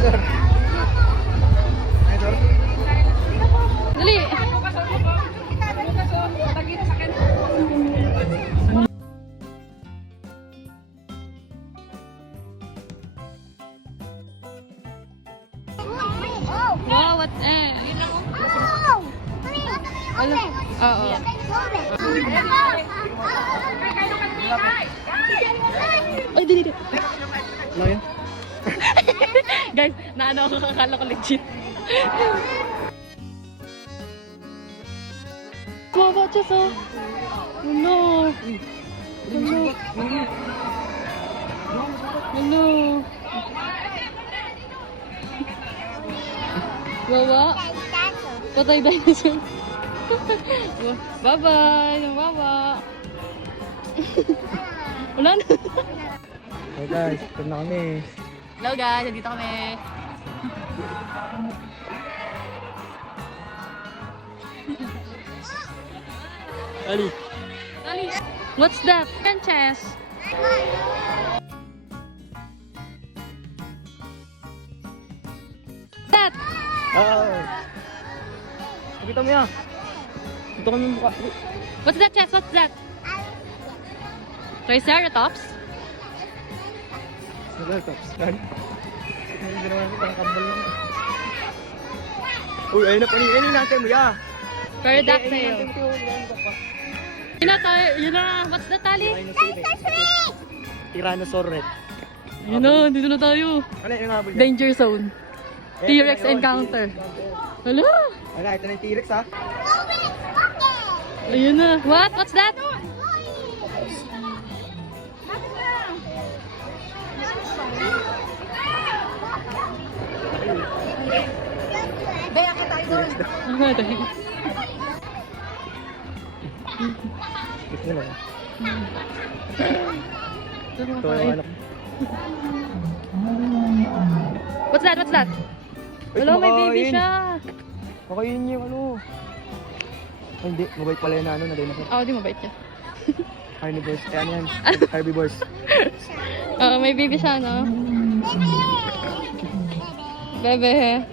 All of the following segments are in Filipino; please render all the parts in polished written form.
Dali! Wow, what? Yun lang. Wala. Oo. Ay, dili. Ano yun? Guys, naano ako, kakala ko legit. Wow, watches oh. Hello. Hello. Hello. Wawa. Patay dinosaur. Bye-bye. Wawa. Wala na. Hey guys, ito na kami. Hello guys, nandito kami. Ali. What's that? Sanchez. That. Nakita mo yan. Ito kami yung mukha. What's that, Chess? What's that? Triceratops? Triceratops. Hindi naman ito ang kambal lang. Uy, ayun na pa rin. Ayun natin mo ya. Pterodactyl. Yun na. What's that, Tali? Tyrannosaurus. Yun na, dito na tayo. Ano yung habol niya? Danger zone. T-Rex encounter. Hala. Wala, ito na yung T-Rex ha. Ayun na. What? What's that? Bea ka tayo doon. Gusto mo na. Ito yung anak. What's that? What's that? Hello, may baby siya. Makainin niya yung ano. Ay, hindi. Mabait pala yun na ano. Na-dinosaur. Oh, di mabait siya. Carnivores. Eh, ano yan? Herbivores. May baby siya, no? Bebe.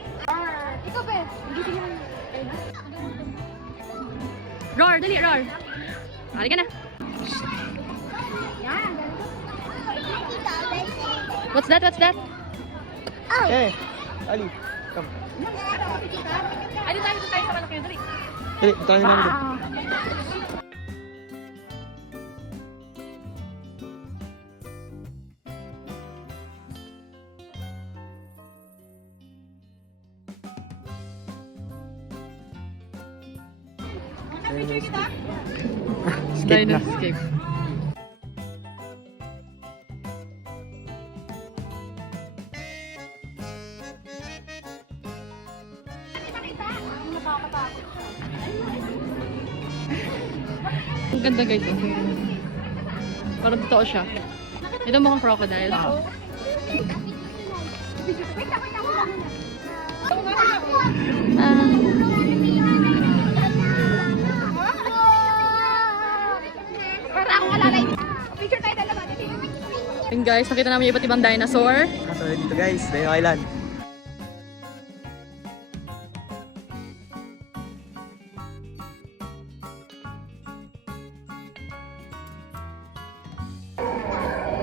Ikaw, Be. Gising mo. Roar, dali, roar. Halika na. Yan. What's that? What's that? Eh, Ali. Come. Ano tayo sa malaki? Dali. Dali, tayo namin doon. Skip na. Escape. Ang ganda guys. Oh. Parang totoo siya. Ito mukhang crocodile. Para akong alalay. Picture tayo dalawa. And guys, nakita namin yung iba't ibang dinosaur. So, dito guys, Dino Island.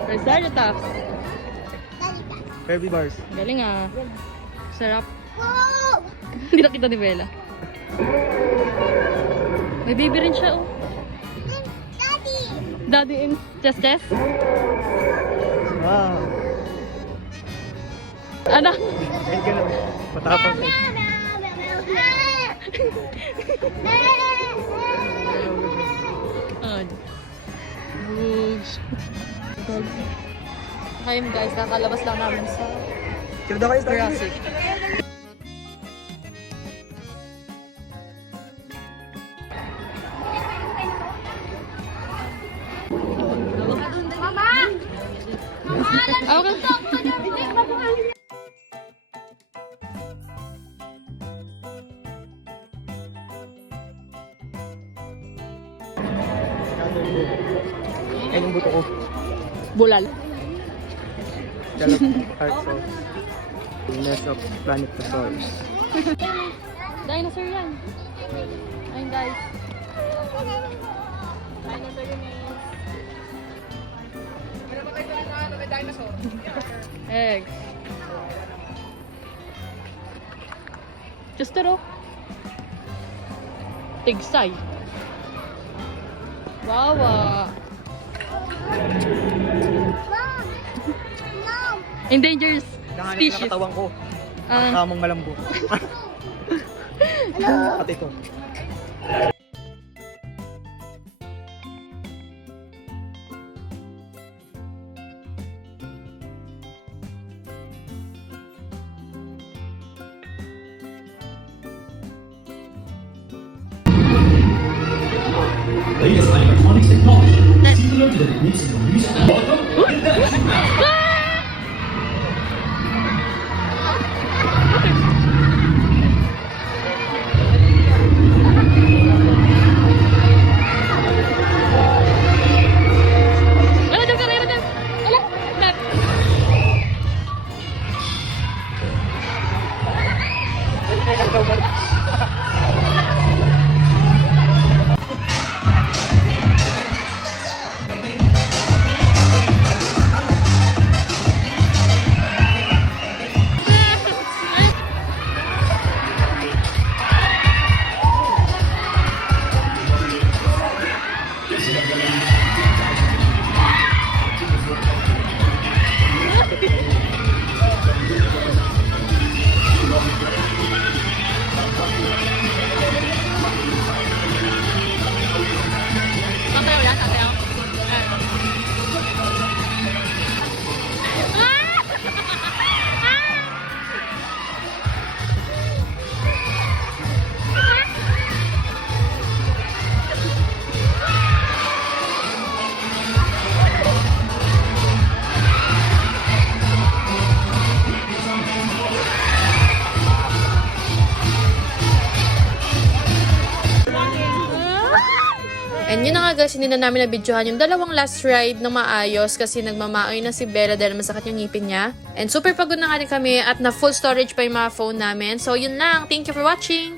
Triceratops. Herbivores. Galing ah. Sarap. Hindi nakita ni Bella. May baby rin siya oh. Daddy and Chess. Wow. Anak. Ayun ka lang. Matapang ka. Bugs. Ngayon guys, kakalabas lang namin sa Sino daw kayo? Jurassic. Mama! Mama! Okay. Ayun yung buto ko. Bulal. Galap. Heart. So. Nest of Planetosaurus. Dinosaur yan. Ayun guys. Dinosaur yun Eggs. Chustero. Tigsay. Wawa. Endangered species. Katawan ko. Ah. Kamang malambo. At ito. Latest electronics technology. Similar to the techniques in the music. Ala, dam, ala, dam. Ala, dam. Sasayaw yan, sasayaw. And yun na nga guys, hindi na namin nabidyohan yung dalawang last ride na maayos kasi nagmamaoy na si Bella dahil masakit yung ngipin niya. And super pagod na nga rin kami at na full storage pa yung mga phone namin. So yun lang, thank you for watching!